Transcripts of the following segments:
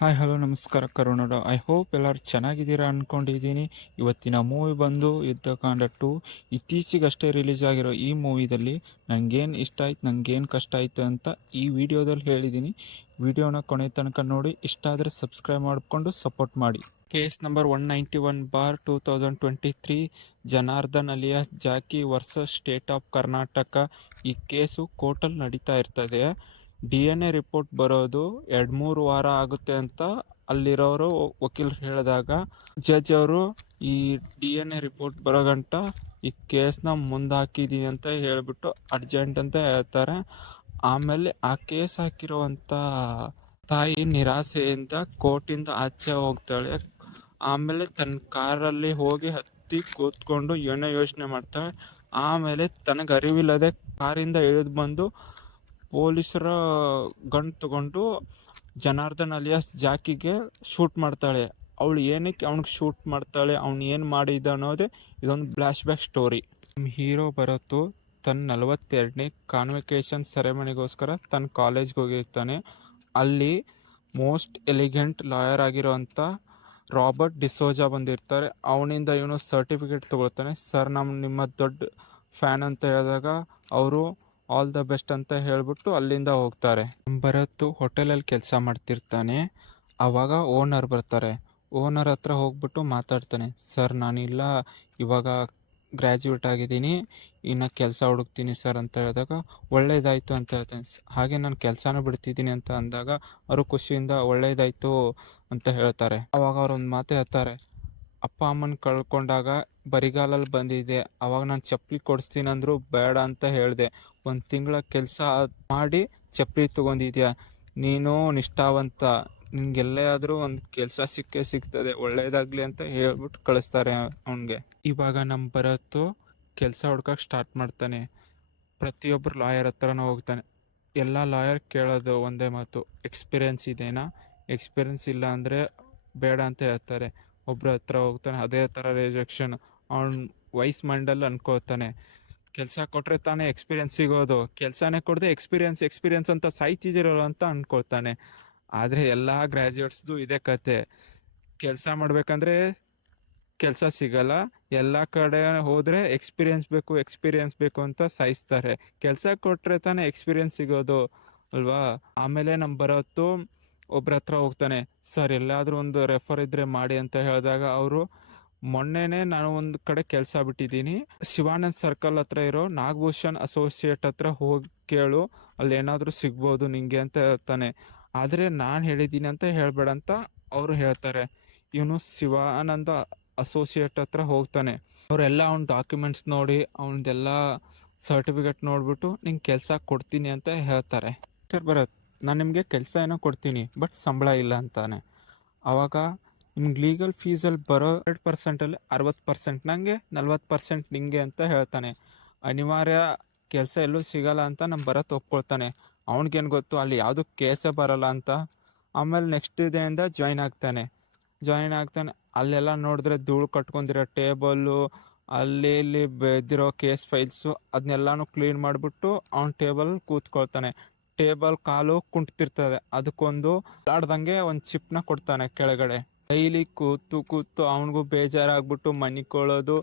Hi hello ನಮಸ್ಕಾರ ಕರುಣರು. I hope ಎಲ್ಲರೂ ಚೆನ್ನಾಗಿದ್ದೀರಾ ಅಂದ್ಕೊಂಡಿದ್ದೀನಿ. ಇವತ್ತಿನ ಮೂವಿ ಬಂದು ಯುದ್ಧಕಾಂಡ 2. ಇತ್ತೀಚೆಗಷ್ಟೇ ರಿಲೀಸ್ ಆಗಿರೋ ಈ ಮೂವಿದಲ್ಲಿ ನನಗೇನು ಇಷ್ಟ ಆಯ್ತು, ನನಗೇನು ಕಷ್ಟ ಆಯಿತು ಅಂತ ಈ ವಿಡಿಯೋದಲ್ಲಿ ಹೇಳಿದ್ದೀನಿ. ವಿಡಿಯೋನ ಕೊನೆ ತನಕ ನೋಡಿ, ಇಷ್ಟ ಆದರೆ ಸಬ್ಸ್ಕ್ರೈಬ್ ಮಾಡಿಕೊಂಡು ಸಪೋರ್ಟ್ ಮಾಡಿ. Case number 191/2023, Janardhan alias Jackie versus state of Karnataka. ಈ ಕೇಸು ಕೋರ್ಟಲ್ಲಿ ನಡೀತಾ ಇರ್ತದೆ. DNA ರಿಪೋರ್ಟ್ ಬರೋದು 2-3 ವಾರ ಆಗುತ್ತೆ ಅಂತ ಅಲ್ಲಿರೋರು ವಕೀಲರು ಹೇಳಿದಾಗ, ಜಡ್ಜ್ ಅವರು ಈ DNA ರಿಪೋರ್ಟ್ ಬರೋ ಗಂಟ ಈ ಕೇಸ್ನ ಮುಂದಾಕಿದೀನಿ ಅಂತ ಹೇಳ್ಬಿಟ್ಟು ಅರ್ಜೆಂಟ್ ಅಂತ ಹೇಳ್ತಾರೆ. ಆಮೇಲೆ ಆ ಕೇಸ್ ಹಾಕಿರುವಂಥ ತಾಯಿ ನಿರಾಸೆಯಿಂದ ಕೋರ್ಟಿಂದ ಆಚೆ ಹೋಗ್ತಾಳೆ. ಆಮೇಲೆ ತನ್ನ ಕಾರಲ್ಲಿ ಹೋಗಿ ಹತ್ತಿ ಕೂತ್ಕೊಂಡು ಏನೋ ಯೋಚನೆ ಮಾಡ್ತಾಳೆ. ಆಮೇಲೆ ತನಗೆ ಅರಿವಿಲ್ಲದೆ ಕಾರಿಂದ ಇಳಿದು ಬಂದು ಪೊಲೀಸರ ಗನ್ ತಗೊಂಡು ಜನಾರ್ದನ್ ಅಲಿಯಾಸ್ ಜಾಕಿಗೆ ಶೂಟ್ ಮಾಡ್ತಾಳೆ. ಅವಳು ಏನಕ್ಕೆ ಅವ್ನಿಗೆ ಶೂಟ್ ಮಾಡ್ತಾಳೆ, ಅವ್ನು ಏನು ಮಾಡಿದ ಅನ್ನೋದೇ ಇದೊಂದು ಫ್ಲ್ಯಾಶ್ ಬ್ಯಾಕ್ ಸ್ಟೋರಿ. ನಮ್ಮ ಹೀರೋ ಭರತ್ ತನ್ನ 42ನೇ ಕಾನ್ವೆಕೇಶನ್ ಸೆರೆಮನಿಗೋಸ್ಕರ ತನ್ನ ಕಾಲೇಜ್ಗೆ ಹೋಗಿರ್ತಾನೆ. ಅಲ್ಲಿ ಮೋಸ್ಟ್ ಎಲಿಗೆಂಟ್ ಲಾಯರ್ ಆಗಿರೋವಂಥ ರಾಬರ್ಟ್ ಡಿಸೋಜಾ ಬಂದಿರ್ತಾರೆ. ಅವನಿಂದ ಇವನು ಸರ್ಟಿಫಿಕೇಟ್ ತಗೊಳ್ತಾನೆ. ಸರ್, ನಿಮ್ಮ ದೊಡ್ಡ ಫ್ಯಾನ್ ಅಂತ ಹೇಳಿದಾಗ ಅವರು ಆಲ್ ದ ಬೆಸ್ಟ್ ಅಂತ ಹೇಳ್ಬಿಟ್ಟು ಅಲ್ಲಿಂದ ಹೋಗ್ತಾರೆ. ಭರತ್ ಹೋಟೆಲಲ್ಲಿ ಕೆಲಸ ಮಾಡ್ತಿರ್ತಾನೆ. ಆವಾಗ ಓನರ್ ಬರ್ತಾರೆ. ಓನರ್ ಹತ್ರ ಹೋಗ್ಬಿಟ್ಟು ಮಾತಾಡ್ತಾನೆ. ಸರ್, ನಾನಿಲ್ಲ, ಇವಾಗ ಗ್ರ್ಯಾಜುಯೇಟ್ ಆಗಿದ್ದೀನಿ, ಇನ್ನು ಕೆಲಸ ಹುಡುಕ್ತೀನಿ ಸರ್ ಅಂತ ಹೇಳಿದಾಗ, ಒಳ್ಳೇದಾಯಿತು ಅಂತ ಹೇಳ್ತಾನೆ. ಹಾಗೆ ನಾನು ಕೆಲಸನೂ ಬಿಡ್ತಿದ್ದೀನಿ ಅಂತ ಅಂದಾಗ ಅವರು ಖುಷಿಯಿಂದ ಒಳ್ಳೇದಾಯಿತು ಅಂತ ಹೇಳ್ತಾರೆ. ಅವಾಗ ಅವ್ರೊಂದು ಮಾತು ಹೇಳ್ತಾರೆ, ಅಪ್ಪ ಅಮ್ಮನ ಕಳ್ಕೊಂಡಾಗ ಬರಿಗಾಲಲ್ಲಿ ಬಂದಿದ್ದೆ, ಅವಾಗ ನಾನು ಚಪ್ಪಲಿ ಕೊಡಿಸ್ತೀನಿ ಅಂದರು ಬೇಡ ಅಂತ ಹೇಳಿದೆ. 1 ತಿಂಗಳ ಕೆಲಸ ಮಾಡಿ ಚಪ್ಪಲಿ ತೊಗೊಂಡಿದ್ಯಾ, ನೀನು ನಿಷ್ಠಾವಂತ, ನಿನಗೆಲ್ಲೇ ಆದರೂ ಒಂದು ಕೆಲಸ ಸಿಗ್ತದೆ, ಒಳ್ಳೇದಾಗಲಿ ಅಂತ ಹೇಳ್ಬಿಟ್ಟು ಕಳಿಸ್ತಾರೆ ಅವನಿಗೆ. ಇವಾಗ ನಮ್ಮ ಭರತ್ ಕೆಲಸ ಹುಡ್ಕಕ್ಕೆ ಸ್ಟಾರ್ಟ್ ಮಾಡ್ತಾನೆ. ಪ್ರತಿಯೊಬ್ಬರು ಲಾಯರ್ ಹತ್ರನೂ ಹೋಗ್ತಾನೆ. ಎಲ್ಲ ಲಾಯರ್ ಕೇಳೋದು ಒಂದೇ ಮಾತು, ಎಕ್ಸ್ಪೀರಿಯೆನ್ಸ್ ಇದೆನಾ? ಎಕ್ಸ್ಪೀರಿಯೆನ್ಸ್ ಇಲ್ಲ ಅಂದರೆ ಬೇಡ ಅಂತ ಹೇಳ್ತಾರೆ. ಒಬ್ಬರ ಹತ್ರ ಹೋಗ್ತಾನೆ, ಅದೇ ಥರ ರಿಜೆಕ್ಷನ್. ಅವ್ನು ವಯಸ್ಸು ಮಂಡಲ್ಲಿ ಅನ್ಕೋತಾನೆ, ಕೆಲಸ ಕೊಟ್ಟರೆ ತಾನೇ ಎಕ್ಸ್ಪೀರಿಯೆನ್ಸ್ ಸಿಗೋದು, ಕೆಲಸನೇ ಕೊಡದೆ ಎಕ್ಸ್ಪೀರಿಯೆನ್ಸ್ ಅಂತ ಸಾಯ್ತಿದ್ದೀರಲ್ಲ ಅಂತ ಅಂದ್ಕೊಳ್ತಾನೆ. ಆದರೆ ಎಲ್ಲ ಗ್ರ್ಯಾಜುಯೇಟ್ಸ್ದು ಇದೇ ಕತೆ. ಕೆಲಸ ಮಾಡಬೇಕಂದ್ರೆ ಕೆಲಸ ಸಿಗಲ್ಲ, ಎಲ್ಲ ಕಡೆ ಹೋದರೆ ಎಕ್ಸ್ಪೀರಿಯೆನ್ಸ್ ಬೇಕು ಅಂತ ಸಾಯಿಸ್ತಾರೆ. ಕೆಲಸ ಕೊಟ್ಟರೆ ತಾನೇ ಎಕ್ಸ್ಪೀರಿಯೆನ್ಸ್ ಸಿಗೋದು ಅಲ್ವಾ? ಆಮೇಲೆ ನಮ್ಮ ಭರತ್ ಒಬ್ರ ಹತ್ರ ಹೋಗ್ತಾನೆ. ಸರ್, ಎಲ್ಲಾದರೂ ಒಂದು ರೆಫರ್ ಇದ್ದರೆ ಮಾಡಿ ಅಂತ ಹೇಳಿದಾಗ ಅವರು, ಮೊನ್ನೆನೇ ನಾನು ಒಂದು ಕಡೆ ಕೆಲಸ ಬಿಟ್ಟಿದ್ದೀನಿ, ಶಿವಾನಂದ್ ಸರ್ಕಲ್ ಹತ್ರ ಇರೋ ನಾಗಭೂಷಣ್ ಅಸೋಸಿಯೇಟ್ ಹತ್ರ ಹೋಗಿ ಕೇಳು, ಅಲ್ಲಿ ಏನಾದರೂ ಸಿಗ್ಬೋದು ನಿಂಗೆ ಅಂತ ಹೇಳ್ತಾನೆ. ಆದರೆ ನಾನು ಹೇಳಿದ್ದೀನಿ ಅಂತ ಹೇಳಬೇಡ ಅಂತ ಅವರು ಹೇಳ್ತಾರೆ. ಇವನು ಶಿವಾನಂದ ಅಸೋಸಿಯೇಟ್ ಹತ್ರ ಹೋಗ್ತಾನೆ. ಅವರೆಲ್ಲ ಅವ್ನ ಡಾಕ್ಯುಮೆಂಟ್ಸ್ ನೋಡಿ, ಅವನದೆಲ್ಲ ಸರ್ಟಿಫಿಕೇಟ್ ನೋಡಿಬಿಟ್ಟು ನಿಂಗೆ ಕೆಲಸ ಕೊಡ್ತೀನಿ ಅಂತ ಹೇಳ್ತಾರೆ. ಸರ್ ಭರತ್, ನಾನು ನಿಮಗೆ ಕೆಲಸ ಏನೋ ಕೊಡ್ತೀನಿ, ಬಟ್ ಸಂಬಳ ಇಲ್ಲ ಅಂತಾನೆ. ಆವಾಗ ನಿಮ್ಗೆ ಲೀಗಲ್ ಫೀಸಲ್ಲಿ ಬರೋ 2%ಅಲ್ಲಿ 60% ನನಗೆ, 40% ನಿಂಗೆ ಅಂತ ಹೇಳ್ತಾನೆ. ಅನಿವಾರ್ಯ ಕೆಲಸ ಎಲ್ಲೂ ಸಿಗಲ್ಲ ಅಂತ ನಮ್ಮ ಭರತ್ ಒಪ್ಕೊಳ್ತಾನೆ. ಅವ್ನಿಗೇನು ಗೊತ್ತು ಅಲ್ಲಿ ಯಾವುದು ಕೇಸೇ ಬರಲ್ಲ ಅಂತ. ಆಮೇಲೆ ನೆಕ್ಸ್ಟ್ ಡೇಯಿಂದ ಜಾಯ್ನ್ ಆಗ್ತಾನೆ. ಅಲ್ಲೆಲ್ಲ ನೋಡಿದ್ರೆ ಧೂಳು ಕಟ್ಕೊಂಡಿರೋ ಟೇಬಲ್ಲು, ಅಲ್ಲಿ ಇಲ್ಲಿ ಬೆದ್ದಿರೋ ಕೇಸ್ ಫೈಲ್ಸು, ಅದನ್ನೆಲ್ಲನೂ ಕ್ಲೀನ್ ಮಾಡಿಬಿಟ್ಟು ಅವ್ನ ಟೇಬಲ್ ಕೂತ್ಕೊಳ್ತಾನೆ. ಟೇಬಲ್ ಕಾಲು ಕುಂಟ್ತಿರ್ತದೆ, ಅದಕ್ಕೊಂದು ಆಡ್ದಂಗೆ ಒಂದು ಚಿಪ್ನ ಕೊಡ್ತಾನೆ ಕೆಳಗಡೆ. ಡೈಲಿ ಕೂತು ಅವನಿಗೂ ಬೇಜಾರಾಗ್ಬಿಟ್ಟು ಮನಿಕೊಳ್ಳೋದು,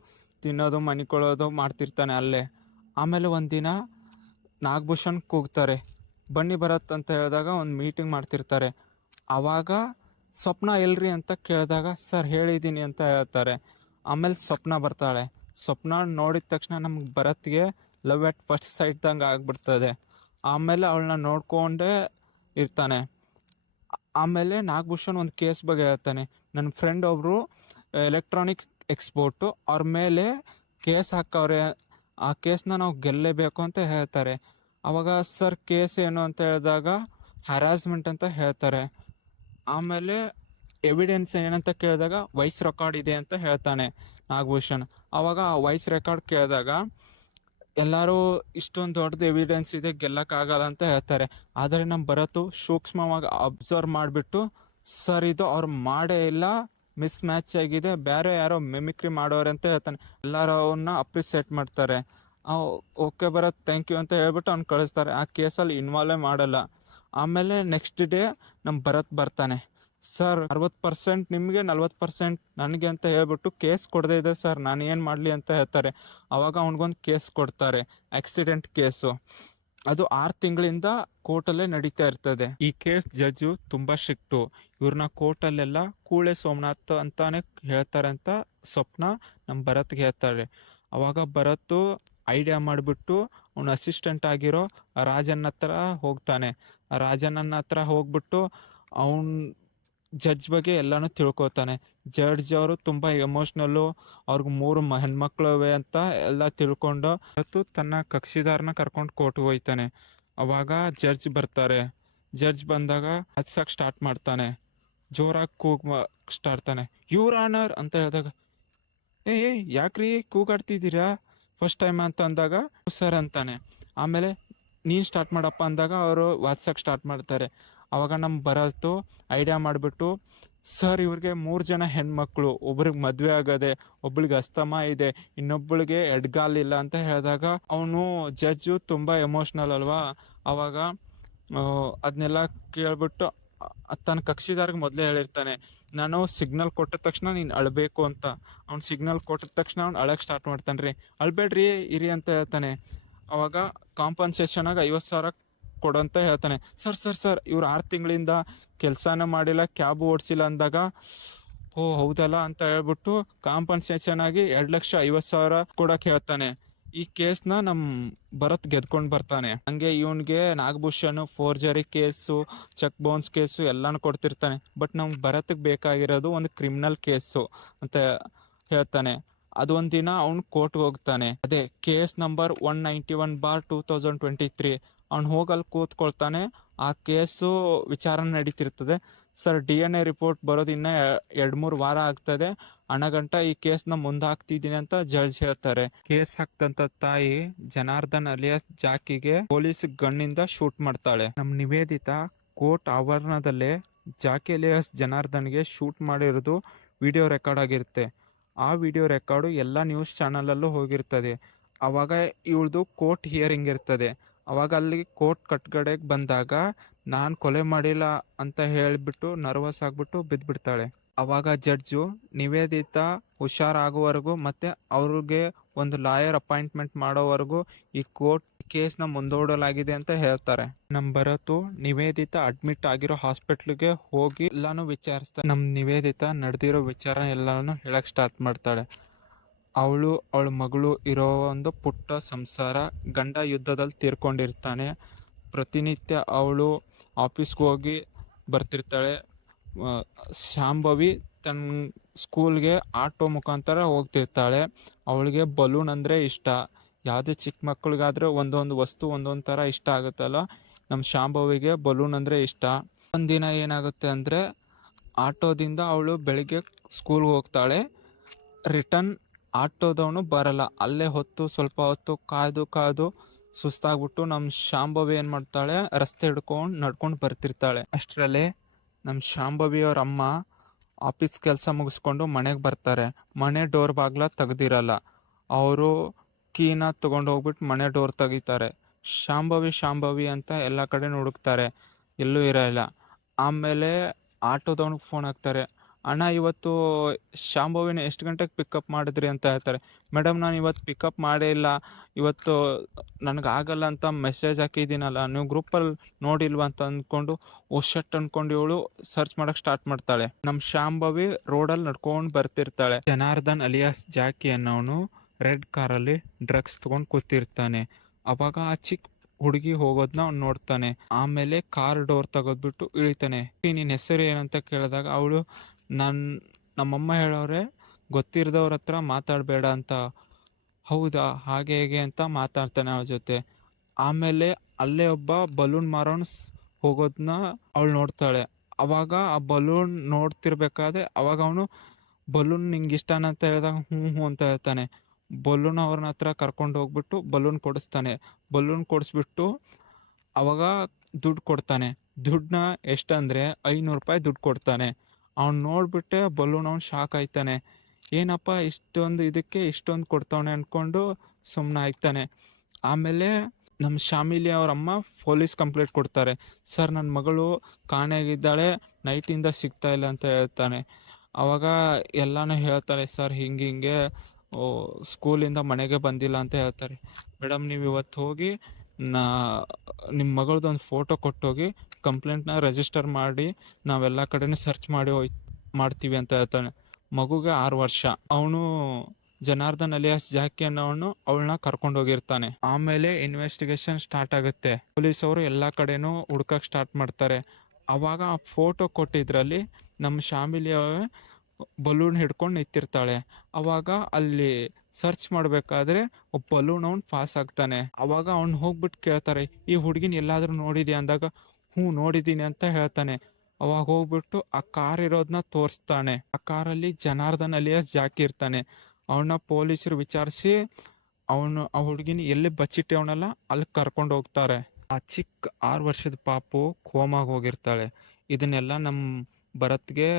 ತಿನ್ನೋದು, ಮನಿಕೊಳ್ಳೋದು ಮಾಡ್ತಿರ್ತಾನೆ ಅಲ್ಲೇ. ಆಮೇಲೆ ಒಂದಿನ ನಾಗಭೂಷಣ್ ಕೂಗ್ತಾರೆ, ಬನ್ನಿ ಭರತ್ ಅಂತ ಹೇಳಿದಾಗ ಒಂದು ಮೀಟಿಂಗ್ ಮಾಡ್ತಿರ್ತಾರೆ. ಆವಾಗ ಸ್ವಪ್ನ ಎಲ್ರಿ ಅಂತ ಕೇಳಿದಾಗ, ಸರ್ ಹೇಳಿದ್ದೀನಿ ಅಂತ ಹೇಳ್ತಾರೆ. ಆಮೇಲೆ ಸ್ವಪ್ನ ಬರ್ತಾಳೆ. ಸ್ವಪ್ನ ನೋಡಿದ ತಕ್ಷಣ ನಮ್ಗೆ ಭರತ್ಗೆ ಲವ್ ಎಟ್ ಫಸ್ಟ್ ಸೈಟ್ದಂಗೆ ಆಗ್ಬಿಡ್ತದೆ. ಆಮೇಲೆ ಅವಳನ್ನ ನೋಡ್ಕೊಂಡೇ ಇರ್ತಾನೆ. ಆಮೇಲೆ ನಾಗಭೂಷಣ್ ಒಂದು ಕೇಸ್ ಬಗ್ಗೆ ಹೇಳ್ತಾನೆ. ನನ್ನ ಫ್ರೆಂಡ್ ಒಬ್ಬರು ಎಲೆಕ್ಟ್ರಾನಿಕ್ ಎಕ್ಸ್ಪೋರ್ಟು, ಅವ್ರ ಮೇಲೆ ಕೇಸ್ ಹಾಕವ್ರೆ, ಆ ಕೇಸ್ನ ನಾವು ಗೆಲ್ಲೇಬೇಕು ಅಂತ ಹೇಳ್ತಾರೆ. ಆವಾಗ ಸರ್ ಕೇಸ್ ಏನು ಅಂತ ಹೇಳಿದಾಗ ಹ್ಯಾರಾಸ್ಮೆಂಟ್ ಅಂತ ಹೇಳ್ತಾರೆ. ಆಮೇಲೆ ಎವಿಡೆನ್ಸ್ ಏನಂತ ಕೇಳಿದಾಗ ವಾಯ್ಸ್ ರೆಕಾರ್ಡ್ ಇದೆ ಅಂತ ಹೇಳ್ತಾನೆ ನಾಗಭೂಷಣ್. ಆವಾಗ ಆ ವಾಯ್ಸ್ ರೆಕಾರ್ಡ್ ಕೇಳಿದಾಗ ಎಲ್ಲರೂ ಇಷ್ಟೊಂದು ದೊಡ್ಡದು ಎವಿಡೆನ್ಸ್ ಇದೆ, ಗೆಲ್ಲಕ್ಕಾಗಲ್ಲ ಅಂತ ಹೇಳ್ತಾರೆ. ಆದರೆ ನಮ್ಮ ಭರತ್ ಸೂಕ್ಷ್ಮವಾಗಿ ಅಬ್ಸರ್ವ್ ಮಾಡಿಬಿಟ್ಟು, ಸರ್ ಇದು ಅವ್ರು ಮಾಡೇ ಇಲ್ಲ, ಮಿಸ್ ಮ್ಯಾಚ್ ಆಗಿದೆ, ಬೇರೆ ಯಾರೋ ಮಿಮಿಕ್ರಿ ಮಾಡೋರೆ ಅಂತ ಹೇಳ್ತಾನೆ. ಎಲ್ಲರೂ ಅವನ್ನ ಅಪ್ರಿಸಿಯೇಟ್ ಮಾಡ್ತಾರೆ. ಓಕೆ ಭರತ್, ಥ್ಯಾಂಕ್ ಯು ಅಂತ ಹೇಳ್ಬಿಟ್ಟು ಅವ್ನು ಕಳಿಸ್ತಾರೆ. ಆ ಕೇಸಲ್ಲಿ ಇನ್ವಾಲ್ವೇ ಮಾಡಲ್ಲ. ಆಮೇಲೆ ನೆಕ್ಸ್ಟ್ ಡೇ ನಮ್ಮ ಭರತ್ ಬರ್ತಾನೆ. ಸರ್ 60% ನಿಮಗೆ 40% ನನಗೆ ಅಂತ ಹೇಳ್ಬಿಟ್ಟು ಕೇಸ್ ಕೊಡದೇ ಇದೆ ಸರ್, ನಾನು ಏನು ಮಾಡಲಿ ಅಂತ ಹೇಳ್ತಾರೆ. ಅವಾಗ ಅವ್ನಿಗೊಂದು ಕೇಸ್ ಕೊಡ್ತಾರೆ, ಆಕ್ಸಿಡೆಂಟ್ ಕೇಸು. ಅದು 6 ತಿಂಗಳಿಂದ ಕೋರ್ಟಲ್ಲೇ ನಡೀತಾ ಇರ್ತದೆ. ಈ ಕೇಸ್ ಜಡ್ಜು ತುಂಬ ಸ್ಟ್ರಿಕ್ಟು. ಇವ್ರನ್ನ ಕೋರ್ಟಲ್ಲೆಲ್ಲ ಕೂಳೆ ಸೋಮನಾಥ್ ಅಂತಾನೆ ಹೇಳ್ತಾರೆ ಅಂತ ಸ್ವಪ್ನ ನಮ್ಮ ಭರತ್ಗೆ ಹೇಳ್ತಾರೆ. ಅವಾಗ ಭರತ್ ಐಡಿಯಾ ಮಾಡಿಬಿಟ್ಟು ಅವನ ಅಸಿಸ್ಟೆಂಟ್ ಆಗಿರೋ ರಾಜನ್ ಹತ್ರ ಹೋಗ್ತಾನೆ. ಆ ರಾಜನನ್ನ ಹತ್ರ ಹೋಗ್ಬಿಟ್ಟು ಅವನ್ ಜಡ್ಜ್ ಬಗ್ಗೆ ಎಲ್ಲಾನು ತಿಳ್ಕೊತಾನೆ. ಜಡ್ಜ್ ಅವರು ತುಂಬ ಎಮೋಷ್ನಲ್ಲು, ಅವ್ರಿಗೆ 3 ಹೆಣ್ಮಕ್ಳುವೆ ಅಂತ ಎಲ್ಲ ತಿಳ್ಕೊಂಡು ಅವತ್ತು ತನ್ನ ಕಕ್ಷಿದಾರನ ಕರ್ಕೊಂಡು ಕೋರ್ಟ್ಗೆ ಹೋಯ್ತಾನೆ. ಅವಾಗ ಜಡ್ಜ್ ಬರ್ತಾರೆ. ಜಡ್ಜ್ ಬಂದಾಗ ಹತ್ಸಕ್ಕೆ ಸ್ಟಾರ್ಟ್ ಮಾಡ್ತಾನೆ, ಜೋರಾಗಿ ಸ್ಟಾರ್ತಾನೆ, ಯುವರ್ ಆನರ್ ಅಂತ ಹೇಳಿದಾಗ, ಏ ಯಾಕ್ರಿ ಕೂಗಾಡ್ತಿದ್ದೀರಾ ಫಸ್ಟ್ ಟೈಮ್ ಅಂತ ಅಂದಾಗ ಸರ್ ಅಂತಾನೆ. ಆಮೇಲೆ ನೀನು ಸ್ಟಾರ್ಟ್ ಮಾಡಪ್ಪ ಅಂದಾಗ ಅವರು ವಾದ್ಸಕ್ಕೆ ಸ್ಟಾರ್ಟ್ ಮಾಡ್ತಾರೆ. ಅವಾಗ ನಮ್ಮ ಭರತ್ ಐಡಿಯಾ ಮಾಡಿಬಿಟ್ಟು, ಸರ್ ಇವ್ರಿಗೆ 3 ಜನ ಹೆಣ್ಮಕ್ಳು, ಒಬ್ರಿಗೆ ಮದುವೆ ಆಗದೆ, ಒಬ್ಳಿಗೆ ಅಸ್ತಮ ಇದೆ, ಇನ್ನೊಬ್ಬಳಿಗೆ ಎಡ್ಗಾಲಿಲ್ಲ ಅಂತ ಹೇಳಿದಾಗ ಅವನು ಜಡ್ಜು ತುಂಬ ಎಮೋಷ್ನಲ್ ಅಲ್ವಾ. ಅವಾಗ ಅದನ್ನೆಲ್ಲ ಕೇಳ್ಬಿಟ್ಟು ತನ್ನ ಕಕ್ಷಿದಾರ್ಗೆ ಮೊದಲೇ ಹೇಳಿರ್ತಾನೆ, ನಾನು ಸಿಗ್ನಲ್ ಕೊಟ್ಟ ತಕ್ಷಣ ನೀನು ಅಳಬೇಕು ಅಂತ. ಅವ್ನು ಸಿಗ್ನಲ್ ಕೊಟ್ಟ ತಕ್ಷಣ ಅವ್ನು ಅಳಕ್ಕೆ ಸ್ಟಾರ್ಟ್ ಮಾಡ್ತಾನೆ. ರೀ ಅಳ್ಬೇಡ್ರಿ ಇರಿ ಅಂತ ಹೇಳ್ತಾನೆ. ಅವಾಗ ಕಾಂಪನ್ಸೇಷನಾಗಿ 50,000 ಕೊಡು ಅಂತ ಹೇಳ್ತಾನೆ. ಸರ್ ಇವ್ರು 6 ತಿಂಗಳಿಂದ ಕೆಲಸನ ಮಾಡಿಲ್ಲ, ಕ್ಯಾಬ್ ಓಡಿಸಿಲ್ಲ ಅಂದಾಗ, ಓ ಹೌದಲ್ಲ ಅಂತ ಹೇಳ್ಬಿಟ್ಟು ಕಾಂಪನ್ಸೇಷನ್ ಆಗಿ 2,50,000 ಕೊಡಕ್ಕೆ ಹೇಳ್ತಾನೆ. ಈ ಕೇಸ್ನ ನಮ್ಮ ಭರತ್ ಗೆದ್ಕೊಂಡು ಬರ್ತಾನೆ. ಹಂಗೆ ಇವನ್ಗೆ Nagabhushan forgery case, cheque bounce case ಎಲ್ಲಾನು ಕೊಡ್ತಿರ್ತಾನೆ. ಬಟ್ ನಮ್ಗೆ ಭರತ್ಗೆ ಬೇಕಾಗಿರೋದು ಒಂದು ಕ್ರಿಮಿನಲ್ ಕೇಸು ಅಂತ ಹೇಳ್ತಾನೆ. ಅದೊಂದು ದಿನ ಅವ್ನು ಕೋರ್ಟ್ಗೆ ಹೋಗ್ತಾನೆ. ಅದೇ ಕೇಸ್ ನಂಬರ್ 191/2023. ಅವ್ನು ಹೋಗಲ್ಲಿ ಕೂತ್ಕೊಳ್ತಾನೆ. ಆ ಕೇಸು ವಿಚಾರಣೆ ನಡೀತಿರ್ತದೆ. ಸರ್ DNA ರಿಪೋರ್ಟ್ ಬರೋದು ಇನ್ನೂ 2-3 ವಾರ ಆಗ್ತದೆ, ಅಣಗಂಟ ಈ ಕೇಸ್ನ ಮುಂದೆ ಹಾಕ್ತಿದ್ದೀನಿ ಅಂತ ಜಡ್ಜ್ ಹೇಳ್ತಾರೆ. ಕೇಸ್ ಹಾಕ್ತಂತ ತಾಯಿ ಜನಾರ್ದನ್ ಅಲಿಯಾಸ್ ಜಾಕಿಗೆ ಪೊಲೀಸ್ ಗನ್ನಿಂದ ಶೂಟ್ ಮಾಡ್ತಾಳೆ. ನಮ್ಮ ನಿವೇದಿತಾ ಕೋರ್ಟ್ ಆವರಣದಲ್ಲೇ ಜಾಕಿ ಅಲಿಯಾಸ್ ಜನಾರ್ದನ್ಗೆ ಶೂಟ್ ಮಾಡಿರೋದು ವಿಡಿಯೋ ರೆಕಾರ್ಡ್ ಆಗಿರುತ್ತೆ. ಆ ವಿಡಿಯೋ ರೆಕಾರ್ಡು ಎಲ್ಲ ನ್ಯೂಸ್ ಚಾನಲಲ್ಲೂ ಹೋಗಿರ್ತದೆ. ಅವಾಗ ಇವಳ್ದು ಕೋರ್ಟ್ ಹಿಯರಿಂಗ್ ಇರ್ತದೆ. ಅವಾಗ ಅಲ್ಲಿ ಕೋರ್ಟ್ ಕಟ್ಗಡೆಗೆ ಬಂದಾಗ ನಾನು ಕೊಲೆ ಮಾಡಿಲ್ಲ ಅಂತ ಹೇಳಿಬಿಟ್ಟು ನರ್ವಸ್ ಆಗಿಬಿಟ್ಟು ಬಿದ್ದುಬಿಡ್ತಾಳೆ. ಅವಾಗ ಜಡ್ಜು ನಿವೇದಿತಾ ಹುಷಾರಾಗುವವರೆಗೂ ಮತ್ತು ಅವ್ರಿಗೆ ಒಂದು ಲಾಯರ್ ಅಪಾಯಿಂಟ್ಮೆಂಟ್ ಮಾಡೋವರೆಗೂ ಈ ಕೋರ್ಟ್ ಕೇಸ್ನ ಮುಂದೂಡಲಾಗಿದೆ ಅಂತ ಹೇಳ್ತಾರೆ. ನಮ್ಮ ಭರತು ನಿವೇದಿತಾ ಅಡ್ಮಿಟ್ ಆಗಿರೋ ಹಾಸ್ಪಿಟ್ಲಿಗೆ ಹೋಗಿ ಎಲ್ಲಾನು ವಿಚಾರಿಸ್ತಾರೆ. ನಮ್ಮ ನಿವೇದಿತಾ ನಡೆದಿರೋ ವಿಚಾರ ಎಲ್ಲಾನು ಹೇಳಕ್ಕೆ ಸ್ಟಾರ್ಟ್ ಮಾಡ್ತಾಳೆ. ಅವಳ ಮಗಳು ಇರೋ ಒಂದು ಪುಟ್ಟ ಸಂಸಾರ, ಗಂಡ ಯುದ್ಧದಲ್ಲಿ ತೀರ್ಕೊಂಡಿರ್ತಾನೆ. ಪ್ರತಿನಿತ್ಯ ಅವಳು ಆಫೀಸ್ಗೆ ಹೋಗಿ ಬರ್ತಿರ್ತಾಳೆ. ಶಾಂಭವಿ ತನ್ನ ಸ್ಕೂಲ್ಗೆ ಆಟೋ ಮುಖಾಂತರ ಹೋಗ್ತಿರ್ತಾಳೆ. ಅವಳಿಗೆ ಬಲೂನ್ ಅಂದರೆ ಇಷ್ಟ. ಯಾವುದೇ ಚಿಕ್ಕ ಮಕ್ಕಳಿಗಾದ್ರೆ ಒಂದೊಂದು ವಸ್ತು ಒಂದೊಂದು ಥರ ಇಷ್ಟ ಆಗುತ್ತಲ್ಲ, ನಮ್ಮ ಶಾಂಭವಿಗೆ ಬಲೂನ್ ಅಂದರೆ ಇಷ್ಟ. ಒಂದಿನ ಏನಾಗುತ್ತೆ ಅಂದರೆ, ಆಟೋದಿಂದ ಅವಳು ಬೆಳಿಗ್ಗೆ ಸ್ಕೂಲ್ಗೆ ಹೋಗ್ತಾಳೆ. ರಿಟರ್ನ್ ಆಟೋದವನು ಬರಲ್ಲ. ಅಲ್ಲೇ ಸ್ವಲ್ಪ ಹೊತ್ತು ಕಾದು ಸುಸ್ತಾಗ್ಬಿಟ್ಟು ನಮ್ಮ ಶಾಂಭವಿ ಏನು ಮಾಡ್ತಾಳೆ, ರಸ್ತೆ ಹಿಡ್ಕೊಂಡು ನಡ್ಕೊಂಡು ಬರ್ತಿರ್ತಾಳೆ. ಅಷ್ಟರಲ್ಲೇ ನಮ್ಮ ಶಾಂಭವಿಯವ್ರ ಅಮ್ಮ ಆಫೀಸ್ ಕೆಲಸ ಮುಗಿಸ್ಕೊಂಡು ಮನೆಗೆ ಬರ್ತಾರೆ. ಮನೆ ಡೋರ್ ಬಾಗ್ಲ ತೆಗ್ದಿರಲ್ಲ. ಅವರು ಕೀನ ತೊಗೊಂಡು ಹೋಗ್ಬಿಟ್ಟು ಮನೆ ಡೋರ್ ತೆಗಿತಾರೆ. ಶಾಂಭವಿ ಅಂತ ಎಲ್ಲ ಕಡೆ ಹುಡುಕ್ತಾರೆ, ಎಲ್ಲೂ ಇರೋಲ್ಲ. ಆಮೇಲೆ ಆಟೋದವನಿಗೆ ಫೋನ್ ಹಾಕ್ತಾರೆ, ಅಣ್ಣ ಇವತ್ತು ಶಾಂಭವಿನ ಎಷ್ಟು ಗಂಟೆಗೆ ಪಿಕಪ್ ಮಾಡಿದ್ರಿ ಅಂತ ಹೇಳ್ತಾರೆ. ಮೇಡಮ್ ನಾನು ಇವತ್ತು ಪಿಕಪ್ ಮಾಡೇ ಇಲ್ಲ, ಇವತ್ತು ನನಗಾಗಲ್ಲ ಅಂತ ಮೆಸೇಜ್ ಹಾಕಿದ್ದೀನಲ್ಲ, ನೀವು ಗ್ರೂಪಲ್ಲಿ ನೋಡಿಲ್ವ ಅಂತ ಅಂದ್ಕೊಂಡು ಶಟ್ ಅಂದ್ಕೊಂಡು ಇವಳು ಸರ್ಚ್ ಮಾಡೋಕ್ಕೆ ಸ್ಟಾರ್ಟ್ ಮಾಡ್ತಾಳೆ. ನಮ್ಮ ಶಾಂಭವಿ ರೋಡಲ್ಲಿ ನಡ್ಕೊಂಡು ಬರ್ತಿರ್ತಾಳೆ. ಜನಾರ್ದನ್ ಅಲಿಯಾಸ್ ಜಾಕಿ ಅನ್ನೋನು ರೆಡ್ ಕಾರಲ್ಲಿ ಡ್ರಗ್ಸ್ ತೊಗೊಂಡು ಕೂತಿರ್ತಾನೆ. ಅವಾಗ ಆ ಚಿಕ್ಕ ಹುಡುಗಿ ಹೋಗೋದನ್ನ ಅವ್ನು ನೋಡ್ತಾನೆ. ಆಮೇಲೆ ಕಾರ್ ಡೋರ್ ತೆಗೆದ್ಬಿಟ್ಟು ಇಳಿತಾನೆ. ನಿನ್ನ ಹೆಸರು ಏನಂತ ಕೇಳಿದಾಗ ಅವಳು ನಮ್ಮಮ್ಮ ಹೇಳೋರೆ ಗೊತ್ತಿರದವ್ರ ಹತ್ರ ಮಾತಾಡಬೇಡ ಅಂತ. ಹೌದಾ, ಹಾಗೆ ಹೇಗೆ ಅಂತ ಮಾತಾಡ್ತಾನೆ ಅವ್ರ ಜೊತೆ. ಆಮೇಲೆ ಅಲ್ಲೇ ಒಬ್ಬ ಬಲೂನ್ ಮಾರೋನ್ ಹೋಗೋದನ್ನ ಅವಳು ನೋಡ್ತಾಳೆ. ಅವಾಗ ಆ ಬಲೂನ್ ನೋಡ್ತಿರ್ಬೇಕಾದ್ರೆ ಅವಾಗ ಅವನು ಬಲೂನ್ ನಿಂಗೆ ಇಷ್ಟನ ಅಂತ ಹೇಳಿದಾಗ ಹ್ಞೂ ಅಂತ ಹೇಳ್ತಾನೆ. ಬಲೂನ್ ಅವ್ರನ್ನ ಹತ್ರ ಕರ್ಕೊಂಡು ಹೋಗ್ಬಿಟ್ಟು ಬಲೂನ್ ಕೊಡಿಸ್ತಾನೆ. ಬಲೂನ್ ಕೊಡಿಸ್ಬಿಟ್ಟು ಅವಾಗ ದುಡ್ಡು ಕೊಡ್ತಾನೆ. ದುಡ್ಡನ್ನ ಎಷ್ಟಂದರೆ 500 ರೂಪಾಯಿ ದುಡ್ಡು ಕೊಡ್ತಾನೆ. ಅವ್ನು ನೋಡ್ಬಿಟ್ಟೆ ಬಲೂನ್ ಅವ್ನು ಶಾಕ್ ಆಯ್ತಾನೆ. ಏನಪ್ಪ ಇಷ್ಟೊಂದು ಇದಕ್ಕೆ ಇಷ್ಟೊಂದು ಕೊಡ್ತಾವನೆ ಅಂದ್ಕೊಂಡು ಸುಮ್ಮನೆ ಆಗ್ತಾನೆ. ಆಮೇಲೆ ನಮ್ಮ ಶಾಮಿಲಿ ಅವ್ರ ಅಮ್ಮ ಪೊಲೀಸ್ ಕಂಪ್ಲೇಂಟ್ ಕೊಡ್ತಾರೆ. ಸರ್ ನನ್ನ ಮಗಳು ಕಾಣೆಯಾಗಿದ್ದಾಳೆ, ನೈಟಿಂದ ಸಿಗ್ತಾ ಇಲ್ಲ ಅಂತ ಹೇಳ್ತಾನೆ. ಅವಾಗ ಎಲ್ಲನೂ ಹೇಳ್ತಾರೆ, ಸರ್ ಹಿಂಗೆ ಸ್ಕೂಲಿಂದ ಮನೆಗೆ ಬಂದಿಲ್ಲ ಅಂತ ಹೇಳ್ತಾರೆ. ಮೇಡಮ್ ನೀವು ಇವತ್ತು ಹೋಗಿ ನಾ ನಿಮ್ಮ ಮಗಳದೊಂದು ಫೋಟೋ ಕೊಟ್ಟೋಗಿ ಕಂಪ್ಲೇಂಟ್ನ ರಿಜಿಸ್ಟರ್ ಮಾಡಿ ನಾವೆಲ್ಲ ಕಡೆನೂ ಸರ್ಚ್ ಮಾಡಿ ಮಾಡ್ತೀವಿ ಅಂತ ಹೇಳ್ತಾನೆ. ಮಗುಗೆ 6 ವರ್ಷ. ಅವನು ಜನಾರ್ದನ್ ಅಲಿಯಾಸ್ ಜಾಕಿ ಅನ್ನೋನು ಅವಳನ್ನ ಕರ್ಕೊಂಡು ಹೋಗಿರ್ತಾನೆ. ಆಮೇಲೆ ಇನ್ವೆಸ್ಟಿಗೇಷನ್ ಸ್ಟಾರ್ಟ್ ಆಗುತ್ತೆ. ಪೊಲೀಸವರು ಎಲ್ಲ ಕಡೆನೂ ಹುಡ್ಕಕ್ ಸ್ಟಾರ್ಟ್ ಮಾಡ್ತಾರೆ. ಅವಾಗ ಆ ಫೋಟೋ ಕೊಟ್ಟಿದ್ರಲ್ಲಿ ನಮ್ಮ ಶಾಮಿಲಿ ಬಲೂನ್ ಹಿಡ್ಕೊಂಡು ನಿಂತಿರ್ತಾಳೆ. ಅವಾಗ ಅಲ್ಲಿ ಸರ್ಚ್ ಮಾಡಬೇಕಾದ್ರೆ ಒಬ್ಬ ಬಲೂನ್ ಅವ್ನು ಪಾಸ್ ಆಗ್ತಾನೆ. ಅವಾಗ ಅವ್ನು ಹೋಗ್ಬಿಟ್ಟು ಕೇಳ್ತಾರೆ, ಈ ಹುಡುಗಿನ ಎಲ್ಲಾದ್ರೂ ನೋಡಿದ್ಯಾ ಅಂದಾಗ ಹ್ಞೂ ನೋಡಿದ್ದೀನಿ ಅಂತ ಹೇಳ್ತಾನೆ. ಅವಾಗ ಹೋಗ್ಬಿಟ್ಟು ಆ ಕಾರ್ ಇರೋದನ್ನ ತೋರಿಸ್ತಾನೆ. ಆ ಕಾರಲ್ಲಿ ಜನಾರ್ದನ್ ಅಲಿಯಾಸ್ ಜಾಕಿ ಇರ್ತಾನೆ. ಅವನ್ನ ಪೊಲೀಸರು ವಿಚಾರಿಸಿ ಆ ಹುಡುಗಿನ ಎಲ್ಲಿ ಬಚ್ಚಿಟ್ಟವನಲ್ಲ ಅಲ್ಲಿ ಕರ್ಕೊಂಡು ಹೋಗ್ತಾರೆ. ಆ ಚಿಕ್ಕ 6 ವರ್ಷದ ಪಾಪು ಕೋಮಾಗಿ ಹೋಗಿರ್ತಾಳೆ. ಇದನ್ನೆಲ್ಲ ನಮ್ಮ ಭರತ್ಗೆ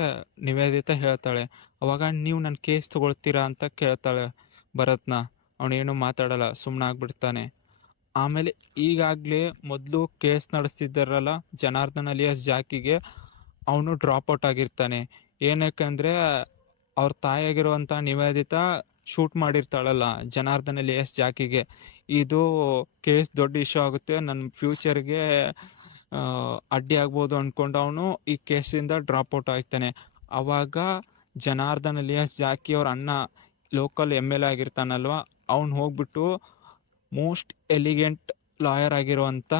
ನಿವೇದಿತ ಹೇಳ್ತಾಳೆ. ಅವಾಗ ನೀವು ನನ್ನ ಕೇಸ್ ತಗೊಳ್ತೀರಾ ಅಂತ ಕೇಳ್ತಾಳೆ ಭರತ್ನ. ಅವನೇನು ಮಾತಾಡಲ್ಲ, ಸುಮ್ಮನಾಗ್ಬಿಡ್ತಾನೆ. ಆಮೇಲೆ ಈಗಾಗಲೇ ಮೊದಲು ಕೇಸ್ ನಡೆಸ್ತಿದ್ದಾರಲ್ಲ ಜನಾರ್ದನ್ ಅಲಿಯಾಸ್ ಜಾಕಿಗೆ, ಅವನು ಡ್ರಾಪ್ ಔಟ್ ಆಗಿರ್ತಾನೆ. ಏನಕ್ಕಂದರೆ ಅವ್ರ ತಾಯಿಯಾಗಿರುವಂಥ ನಿವೇದಿತ ಶೂಟ್ ಮಾಡಿರ್ತಾಳಲ್ಲ ಜನಾರ್ದನ್ ಅಲಿಯಾಸ್ ಜಾಕಿಗೆ. ಇದು ಕೇಸ್ ದೊಡ್ಡ ಇಶ್ಯೂ ಆಗುತ್ತೆ, ನನ್ನ ಫ್ಯೂಚರ್ಗೆ ಅಡ್ಡಿ ಆಗ್ಬೋದು ಅಂದ್ಕೊಂಡು ಅವನು ಈ ಕೇಸಿಂದ ಡ್ರಾಪ್ ಔಟ್ ಆಗ್ತಾನೆ. ಅವಾಗ ಜನಾರ್ದನ್ ಅಲಿಯಾಸ್ ಜಾಕಿ ಅವ್ರ ಅಣ್ಣ ಲೋಕಲ್ MLA ಆಗಿರ್ತಾನಲ್ವ, ಅವ್ನು ಹೋಗ್ಬಿಟ್ಟು ಮೋಸ್ಟ್ ಎಲಿಗೆಂಟ್ ಲಾಯರ್ ಆಗಿರುವಂಥ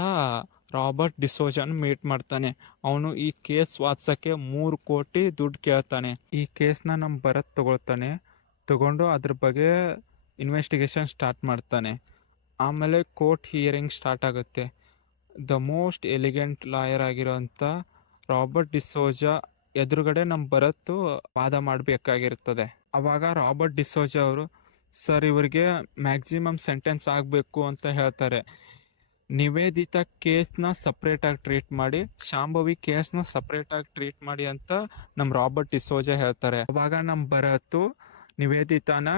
ರಾಬರ್ಟ್ ಡಿಸೋಜನ್ ಮೀಟ್ ಮಾಡ್ತಾನೆ. ಅವನು ಈ ಕೇಸ್ ವಾದಿಸೋಕ್ಕೆ 3 ಕೋಟಿ ದುಡ್ಡು ಕೇಳ್ತಾನೆ. ಈ ಕೇಸ್ನ ನಮ್ಮ ಭರತ್ ತಗೊಂಡು ಅದ್ರ ಬಗ್ಗೆ ಇನ್ವೆಸ್ಟಿಗೇಷನ್ ಸ್ಟಾರ್ಟ್ ಮಾಡ್ತಾನೆ. ಆಮೇಲೆ ಕೋರ್ಟ್ ಹಿಯರಿಂಗ್ ಸ್ಟಾರ್ಟ್ ಆಗುತ್ತೆ. ದ ಮೋಸ್ಟ್ ಎಲಿಗೆಂಟ್ ಲಾಯರ್ ಆಗಿರೋಂಥ ರಾಬರ್ಟ್ ಡಿಸೋಜಾ ಎದುರುಗಡೆ ನಮ್ಮ ಭರತ್ ವಾದ ಮಾಡಬೇಕಾಗಿರ್ತದೆ. ಅವಾಗ ರಾಬರ್ಟ್ ಡಿಸೋಜಾ ಅವರು, ಸರ್ ಇವರಿಗೆ ಮ್ಯಾಕ್ಸಿಮಮ್ ಸೆಂಟೆನ್ಸ್ ಆಗಬೇಕು ಅಂತ ಹೇಳ್ತಾರೆ. ನಿವೇದಿತ ಕೇಸ್ನ ಸಪ್ರೇಟಾಗಿ ಟ್ರೀಟ್ ಮಾಡಿ, ಶಾಂಭವಿ ಕೇಸ್ನ ಸಪ್ರೇಟಾಗಿ ಟ್ರೀಟ್ ಮಾಡಿ ಅಂತ ನಮ್ಮ ರಾಬರ್ಟ್ ಡಿಸೋಜಾ ಹೇಳ್ತಾರೆ. ಅವಾಗ ನಮ್ಮ ಭರತ್ ನಿವೇದಿತಾನ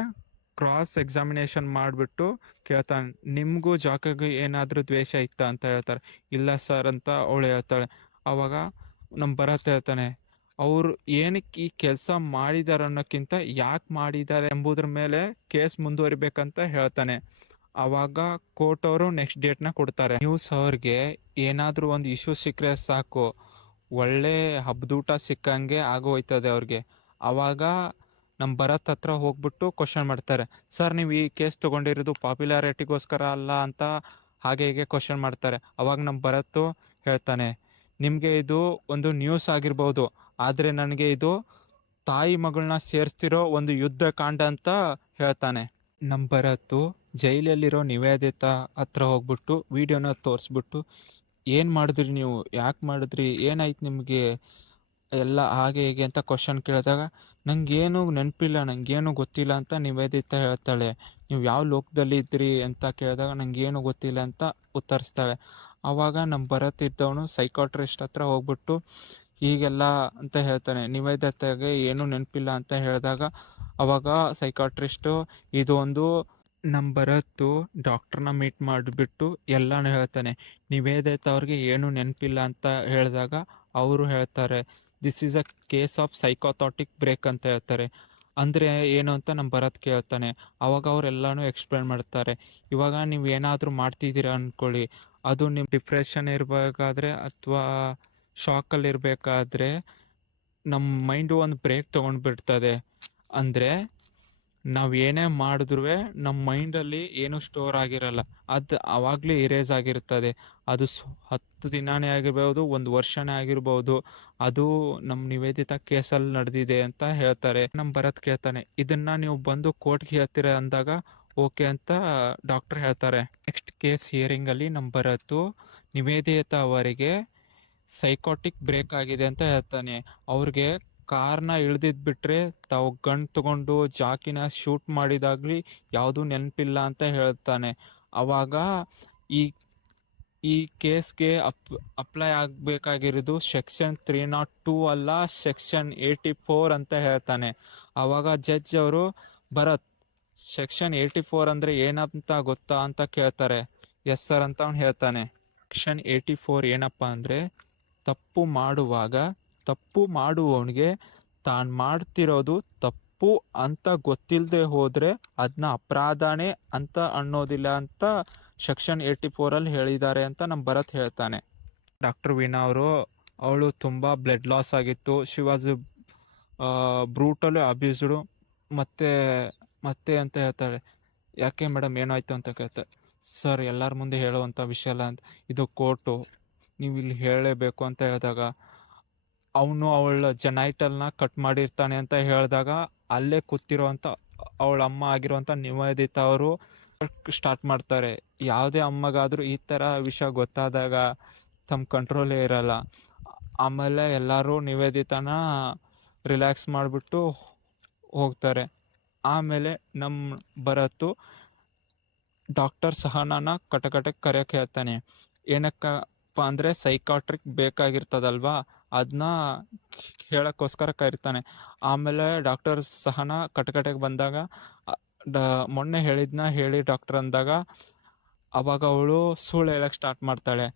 ಕ್ರಾಸ್ ಎಕ್ಸಾಮಿನೇಷನ್ ಮಾಡಿಬಿಟ್ಟು ಕೇಳ್ತಾನೆ, ನಿಮಗೂ ಜಾಕಿಗೂ ಏನಾದರೂ ದ್ವೇಷ ಇತ್ತಾ ಅಂತ ಹೇಳ್ತಾರೆ. ಇಲ್ಲ ಸರ್ ಅಂತ ಅವಳು ಹೇಳ್ತಾಳೆ. ಅವಾಗ ನಮ್ಮ ಭರತ್ ಹೇಳ್ತಾನೆ, ಅವರು ಏನಕ್ಕೆ ಈ ಕೆಲಸ ಮಾಡಿದ್ದಾರೆ ಅನ್ನೋಕ್ಕಿಂತ ಯಾಕೆ ಮಾಡಿದ್ದಾರೆ ಎಂಬುದ್ರ ಮೇಲೆ ಕೇಸ್ ಮುಂದುವರಿಬೇಕಂತ ಹೇಳ್ತಾನೆ. ಅವಾಗ ಕೋರ್ಟ್ ಅವರು ನೆಕ್ಸ್ಟ್ ಡೇಟ್ನ ಕೊಡ್ತಾರೆ. ನ್ಯೂಸ್ ಅವ್ರಿಗೆ ಏನಾದರೂ ಒಂದು ಇಶ್ಯೂ ಸಿಕ್ಕರೆ ಸಾಕು, ಒಳ್ಳೆ ಹಬ್ಬದೂಟ ಸಿಕ್ಕಂಗೆ ಆಗೋಯ್ತದೆ ಅವ್ರಿಗೆ. ಅವಾಗ ನಮ್ಮ ಭರತ್ ಹತ್ರ ಹೋಗ್ಬಿಟ್ಟು ಕ್ವಶನ್ ಮಾಡ್ತಾರೆ, ಸರ್ ನೀವು ಈ ಕೇಸ್ ತೊಗೊಂಡಿರೋದು ಪಾಪ್ಯುಲಾರಿಟಿಗೋಸ್ಕರ ಅಲ್ಲ ಅಂತ ಹಾಗೆ ಹೀಗೆ ಕ್ವಶನ್ ಮಾಡ್ತಾರೆ. ಅವಾಗ ನಮ್ಮ ಭರತ್ ಹೇಳ್ತಾನೆ, ನಿಮಗೆ ಇದು ಒಂದು ನ್ಯೂಸ್ ಆಗಿರ್ಬೋದು, ಆದರೆ ನನಗೆ ಇದು ತಾಯಿ ಮಗಳನ್ನ ಸೇರಿಸ್ತಿರೋ ಒಂದು ಯುದ್ಧ ಕಾಂಡ ಅಂತ ಹೇಳ್ತಾನೆ. ನಮ್ಮ ಭರತ್ ಜೈಲಲ್ಲಿರೋ ನಿವೇದಿತ ಹತ್ರ ಹೋಗ್ಬಿಟ್ಟು ವಿಡಿಯೋನ ತೋರಿಸ್ಬಿಟ್ಟು, ಏನು ಮಾಡಿದ್ರಿ ನೀವು, ಯಾಕೆ ಮಾಡಿದ್ರಿ, ಏನಾಯ್ತು ನಿಮಗೆ ಎಲ್ಲ ಹಾಗೆ ಹೀಗೆ ಅಂತ ಕ್ವಶನ್ ಕೇಳಿದಾಗ, ನನಗೇನು ನೆನಪಿಲ್ಲ, ನನಗೇನು ಗೊತ್ತಿಲ್ಲ ಅಂತ ನಿವೇದಿತ ಹೇಳ್ತಾಳೆ. ನೀವು ಯಾವ ಲೋಕದಲ್ಲಿ ಇದ್ರಿ ಅಂತ ಕೇಳಿದಾಗ ನನಗೇನು ಗೊತ್ತಿಲ್ಲ ಅಂತ ಉತ್ತರಿಸ್ತಾಳೆ. ಆವಾಗ ನಮ್ಮ ಭರತ್ ಇದ್ದವನು ಸೈಕಾಟ್ರಿಸ್ಟ್ ಹತ್ರ ಹೋಗ್ಬಿಟ್ಟು ಹೀಗೆಲ್ಲ ಅಂತ ಹೇಳ್ತಾನೆ. ನಿವೇದಿತೆಗೆ ಏನೂ ನೆನಪಿಲ್ಲ ಅಂತ ಹೇಳಿದಾಗ ಅವಾಗ ಸೈಕಾಟ್ರಿಸ್ಟು ಇದು ಒಂದು ನಮ್ಮ ಭರತ್ ಡಾಕ್ಟ್ರನ್ನ ಮೀಟ್ ಮಾಡಿಬಿಟ್ಟು ಎಲ್ಲನೂ ಹೇಳ್ತಾನೆ. ನಿವೇದಿತ ಅವ್ರಿಗೆ ಏನೂ ನೆನಪಿಲ್ಲ ಅಂತ ಹೇಳಿದಾಗ ಅವರು ಹೇಳ್ತಾರೆ, this is a case of psychotic break ಅಂತ ಹೇಳ್ತಾರೆ. ಅಂದರೆ ಏನು ಅಂತ ನಮ್ಮ ಭರತ್ ಕೇಳ್ತಾನೆ. ಅವಾಗ ಅವರೆಲ್ಲನೂ ಎಕ್ಸ್ಪ್ಲೇನ್ ಮಾಡ್ತಾರೆ. ಇವಾಗ ನೀವು ಏನಾದರೂ ಮಾಡ್ತಿದ್ದೀರ ಅಂದ್ಕೊಳ್ಳಿ, ಅದು ನಿಮ್ಮ ಡಿಪ್ರೆಷನ್ ಇರಬೇಕಾದ್ರೆ ಅಥವಾ ಶಾಕಲ್ಲಿರಬೇಕಾದ್ರೆ ನಮ್ಮ ಮೈಂಡು ಒಂದು ಬ್ರೇಕ್ ತೊಗೊಂಡ್ಬಿಡ್ತದೆ. ಅಂದರೆ ನಾವು ಏನೇ ಮಾಡಿದ್ರೂ ನಮ್ಮ ಮೈಂಡಲ್ಲಿ ಏನೂ ಸ್ಟೋರ್ ಆಗಿರಲ್ಲ, ಅದು ಆವಾಗಲೇ ಇರೇಸ್ ಆಗಿರ್ತದೆ. ಅದು 10 ದಿನನೇ ಆಗಿರ್ಬೋದು, 1 ವರ್ಷನೇ ಆಗಿರ್ಬೋದು. ಅದು ನಮ್ಮ ನಿವೇದಿತ ಕೇಸಲ್ಲಿ ನಡೆದಿದೆ ಅಂತ ಹೇಳ್ತಾರೆ. ನಮ್ಮ ಭರತ್ ಕೇಳ್ತಾನೆ, ಇದನ್ನು ನೀವು ಬಂದು ಕೋರ್ಟ್ಗೆ ಹೇಳ್ತೀರ ಅಂದಾಗ ಓಕೆ ಅಂತ ಡಾಕ್ಟರ್ ಹೇಳ್ತಾರೆ. ನೆಕ್ಸ್ಟ್ ಕೇಸ್ ಹಿಯರಿಂಗಲ್ಲಿ ನಮ್ಮ ಭರತ್ ನಿವೇದಿತ ಅವರಿಗೆ ಸೈಕೋಟಿಕ್ ಬ್ರೇಕ್ ಆಗಿದೆ ಅಂತ ಹೇಳ್ತಾನೆ. ಅವ್ರಿಗೆ ಕಾರ್ನ ಇಳ್ದಿದ್ಬಿಟ್ರೆ ತಾವು ಗನ್ ತಗೊಂಡು ಜಾಕಿನ ಶೂಟ್ ಮಾಡಿದಾಗಲಿ ಯಾವುದೂ ನೆನಪಿಲ್ಲ ಅಂತ ಹೇಳ್ತಾನೆ. ಅವಾಗ ಈ ಕೇಸ್ಗೆ ಅಪ್ಲೈ ಆಗಬೇಕಾಗಿರೋದು ಸೆಕ್ಷನ್ 302 ಅಲ್ಲ, ಸೆಕ್ಷನ್ 84 ಅಂತ ಹೇಳ್ತಾನೆ. ಆವಾಗ ಜಡ್ಜ್ ಅವರು, ಭರತ್ ಸೆಕ್ಷನ್ 84 ಅಂದರೆ ಏನಂತ ಗೊತ್ತಾ ಅಂತ ಕೇಳ್ತಾರೆ. ಎಸ್ ಸರ್ ಅಂತ ಅವ್ನು ಹೇಳ್ತಾನೆ. ಸೆಕ್ಷನ್ 84 ಏನಪ್ಪ ಅಂದರೆ, ತಪ್ಪು ಮಾಡುವವನಿಗೆ ತಾನು ಮಾಡ್ತಿರೋದು ತಪ್ಪು ಅಂತ ಗೊತ್ತಿಲ್ಲದೆ ಹೋದರೆ ಅದನ್ನ ಅಪರಾಧನೇ ಅಂತ ಅನ್ನೋದಿಲ್ಲ ಅಂತ ಸೆಕ್ಷನ್ 84 ಹೇಳಿದ್ದಾರೆ ಅಂತ ನಮ್ಮ ಭರತ್ ಹೇಳ್ತಾನೆ. ಡಾಕ್ಟರ್ ವೀಣಾ ಅವಳು ತುಂಬ ಬ್ಲಡ್ ಲಾಸ್ ಆಗಿತ್ತು. She was brutally abused. ಮತ್ತೆ ಅಂತ ಹೇಳ್ತಾಳೆ. ಯಾಕೆ ಮೇಡಮ್ ಏನಾಯ್ತು ಅಂತ ಕೇಳ್ತಾರೆ. ಸರ್ ಎಲ್ಲರ ಮುಂದೆ ಹೇಳುವಂಥ ವಿಷಯ ಅಲ್ಲ ಅಂತ, ಇದು ಕೋರ್ಟು, ನೀವು ಇಲ್ಲಿ ಹೇಳಲೇಬೇಕು ಅಂತ ಹೇಳಿದಾಗ ಅವನು ಅವಳ ಜೆನೈಟಲ್ನ ಕಟ್ ಮಾಡಿರ್ತಾನೆ ಅಂತ ಹೇಳಿದಾಗ ಅಲ್ಲೇ ಕೂತಿರೋವಂಥ ಅವಳ ಅಮ್ಮ ಆಗಿರುವಂಥ ನಿವೇದಿತಾ ಅವರು ಸ್ಟಾರ್ಟ್ ಮಾಡ್ತಾರೆ. ಯಾವುದೇ ಅಮ್ಮಗಾದರೂ ಈ ಥರ ವಿಷಯ ಗೊತ್ತಾದಾಗ ತಮ್ಮ ಕಂಟ್ರೋಲೇ ಇರಲ್ಲ. ಆಮೇಲೆ ಎಲ್ಲರೂ ನಿವೇದಿತಾನ ರಿಲ್ಯಾಕ್ಸ್ ಮಾಡಿಬಿಟ್ಟು ಹೋಗ್ತಾರೆ. ಆಮೇಲೆ ನಮ್ಮ ಭರತು ಡಾಕ್ಟರ್ ಸಹನಾನ ಕಟಕಟಕ್ಕೆ ಕರೆಯೋಕ್ಕೆ ಹೇಳ್ತಾನೆ. ಏನಕ್ಕಪ್ಪ ಅಂದರೆ ಸೈಕಾಟ್ರಿಕ್ ಬೇಕಾಗಿರ್ತದಲ್ವಾ, ಅದನ್ನ ಹೇಳೋಕ್ಕೋಸ್ಕರ ಕರಿತಾನೆ. ಆಮೇಲೆ ಡಾಕ್ಟರ್ ಸಹನಾ ಕಟಕಟಕ್ಕೆ ಬಂದಾಗ ಮೊನ್ನೆ ಹೇಳಿ ಡಾಕ್ಟರ್ ಅಂದಾಗ ಅವಾಗ ಅವಳು ಸುಳ್ಳು ಹೇಳಕ್ಕೆ ಸ್ಟಾರ್ಟ್ ಮಾಡ್ತಾಳೆ.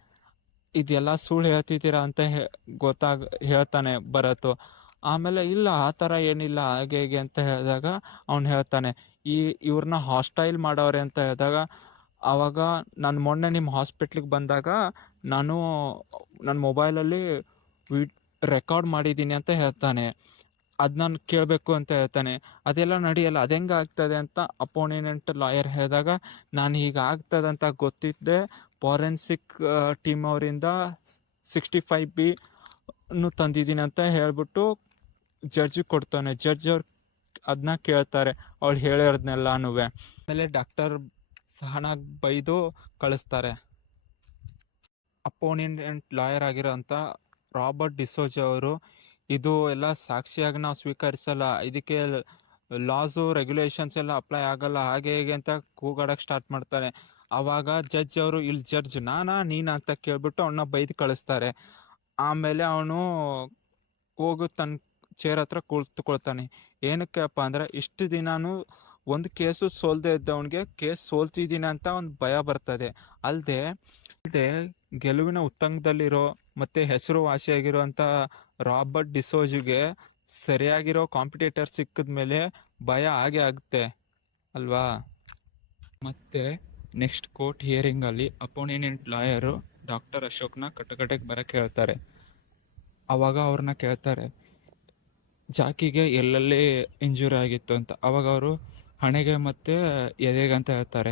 ಇದೆಲ್ಲ ಸುಳ್ಳು ಹೇಳ್ತಿದ್ದೀರಾ ಅಂತ ಹೇಳ್ತಾನೆ ಭರತು. ಆಮೇಲೆ ಇಲ್ಲ ಆ ಥರ ಏನಿಲ್ಲ ಹಾಗೆ ಹೀಗೆ ಅಂತ ಹೇಳಿದಾಗ ಅವ್ನು ಹೇಳ್ತಾನೆ, ಇವ್ರನ್ನ ಹಾಸ್ಟೈಲ್ ಮಾಡೋರೆ ಅಂತ ಹೇಳಿದಾಗ ಆವಾಗ ನಾನು ಮೊನ್ನೆ ನಿಮ್ಮ ಹಾಸ್ಪಿಟ್ಲಿಗೆ ಬಂದಾಗ ನಾನು ನನ್ನ ಮೊಬೈಲಲ್ಲಿ ರೆಕಾರ್ಡ್ ಮಾಡಿದ್ದೀನಿ ಅಂತ ಹೇಳ್ತಾನೆ. ಅದು ನಾನು ಕೇಳಬೇಕು ಅಂತ ಹೇಳ್ತಾನೆ. ಅದೆಲ್ಲ ನಡೆಯಲ್ಲ, ಅದು ಹೆಂಗೆ ಆಗ್ತದೆ ಅಂತ ಅಪೋನೆಂಟ್ ಲಾಯರ್ ಹೇಳಿದಾಗ ನಾನು ಹೀಗೆ ಆಗ್ತದೆ ಅಂತ ಗೊತ್ತಿದ್ದೆ ಫಾರೆನ್ಸಿಕ್ ಟೀಮ್ ಅವರಿಂದ 65B ತಂದಿದ್ದೀನಿ ಅಂತ ಹೇಳ್ಬಿಟ್ಟು ಜಡ್ಜಿಗೆ ಕೊಡ್ತಾನೆ. ಜಡ್ಜ್ ಅವ್ರು ಅದನ್ನ ಕೇಳ್ತಾರೆ, ಅವಳು ಹೇಳಿರೋದ್ನೆಲ್ಲನೂ. ಆಮೇಲೆ ಡಾಕ್ಟರ್ ಸಹನಾಗ್ ಬೈದು ಕಳಿಸ್ತಾರೆ. ಅಪೋನೆಂಟ್ ಲಾಯರ್ ಆಗಿರೋಂಥ ರಾಬರ್ಟ್ ಡಿಸೋಜ ಅವರು, ಇದು ಎಲ್ಲ ಸಾಕ್ಷಿಯಾಗಿ ನಾವು ಸ್ವೀಕರಿಸಲ್ಲ, ಇದಕ್ಕೆ ಲಾಸು ರೆಗ್ಯುಲೇಷನ್ಸ್ ಎಲ್ಲ ಅಪ್ಲೈ ಆಗಲ್ಲ, ಹಾಗೆ ಹೇಗೆ ಅಂತ ಕೂಗಾಡಕ್ಕೆ ಸ್ಟಾರ್ಟ್ ಮಾಡ್ತಾರೆ. ಆವಾಗ ಜಡ್ಜ್ ಅವರು, ಇಲ್ಲಿ ಜಡ್ಜ್ ನೀನಾ ಅಂತ ಕೇಳ್ಬಿಟ್ಟು ಅವನ್ನ ಬೈದು ಕಳಿಸ್ತಾರೆ. ಆಮೇಲೆ ಅವನು ಹೋಗು ತನ್ನ ಚೇರ್ ಹತ್ರ ಕುಳಿತುಕೊಳ್ತಾನೆ. ಏನಕ್ಕೆಪ್ಪ ಅಂದರೆ ಇಷ್ಟು ದಿನಾನು ಒಂದು ಕೇಸು ಸೋಲ್ದೇ ಇದ್ದವನಿಗೆ ಕೇಸ್ ಸೋಲ್ತಿದ್ದೀನಿ ಅಂತ ಒಂದು ಭಯ ಬರ್ತದೆ. ಅಲ್ಲದೆ ಗೆಲುವಿನ ಉತ್ತಂಗದಲ್ಲಿರೋ ಮತ್ತು ಹೆಸರುವಾಸಿಯಾಗಿರುವಂಥ ರಾಬರ್ಟ್ ಡಿಸೋಜ್ಗೆ ಸರಿಯಾಗಿರೋ ಕಾಂಪಿಟೇಟರ್ ಸಿಕ್ಕಿದ ಮೇಲೆ ಭಯ ಆಗೇ ಆಗುತ್ತೆ ಅಲ್ವಾ. ಮತ್ತು ನೆಕ್ಸ್ಟ್ ಕೋರ್ಟ್ ಹಿಯರಿಂಗಲ್ಲಿ ಅಪೋನೆಂಟ್ ಲಾಯರು ಡಾಕ್ಟರ್ ಅಶೋಕ್ನ ಕಟಕಟೆಗೆ ಬರೋಕ್ಕೆ ಹೇಳ್ತಾರೆ. ಆವಾಗ ಅವ್ರನ್ನ ಕೇಳ್ತಾರೆ ಜಾಕಿಗೆ ಎಲ್ಲೆಲ್ಲಿ ಇಂಜುರಿ ಆಗಿತ್ತು ಅಂತ. ಆವಾಗ ಅವರು ಹಣೆಗೆ ಮತ್ತು ಎದೆಗೆ ಅಂತ ಹೇಳ್ತಾರೆ.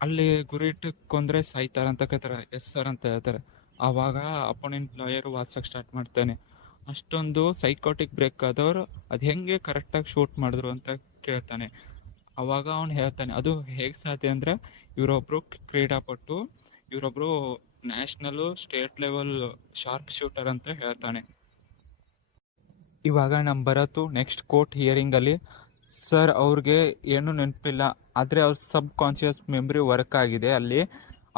ಅಲ್ಲಿ ಗುರಿಟ್ಟು ಕೊಂದರೆ ಸಾಯ್ತಾರೆ ಅಂತ ಕೇಳ್ತಾರೆ. ಎಸ್ ಸರ್ ಅಂತ ಹೇಳ್ತಾರೆ. ಆವಾಗ ಅಪೋನೆಂಟ್ ಲಾಯರು ವಾದ್ಸಕ್ಕೆ ಸ್ಟಾರ್ಟ್ ಮಾಡ್ತಾನೆ. ಅಷ್ಟೊಂದು ಸೈಕೋಟಿಕ್ ಬ್ರೇಕ್ ಆದವರು ಅದು ಹೆಂಗೆ ಕರೆಕ್ಟಾಗಿ ಶೂಟ್ ಮಾಡಿದ್ರು ಅಂತ ಕೇಳ್ತಾನೆ. ಆವಾಗ ಅವನು ಹೇಳ್ತಾನೆ, ಅದು ಹೇಗೆ ಸಾಧ್ಯ ಅಂದರೆ ಇವರೊಬ್ಬರು ಕ್ರೀಡಾಪಟು, ಇವರೊಬ್ಬರು national state level sharp shooter ಅಂತ ಹೇಳ್ತಾನೆ. ಇವಾಗ ನಮ್ಮ ಭರತು ನೆಕ್ಸ್ಟ್ ಕೋರ್ಟ್ ಹಿಯರಿಂಗಲ್ಲಿ, ಸರ್ ಅವ್ರಿಗೆ ಏನೂ ನೆನಪಿಲ್ಲ, ಆದರೆ ಅವ್ರ ಸಬ್ ಕಾನ್ಷಿಯಸ್ ಮೆಮ್ರಿ ವರ್ಕ್ ಆಗಿದೆ. ಅಲ್ಲಿ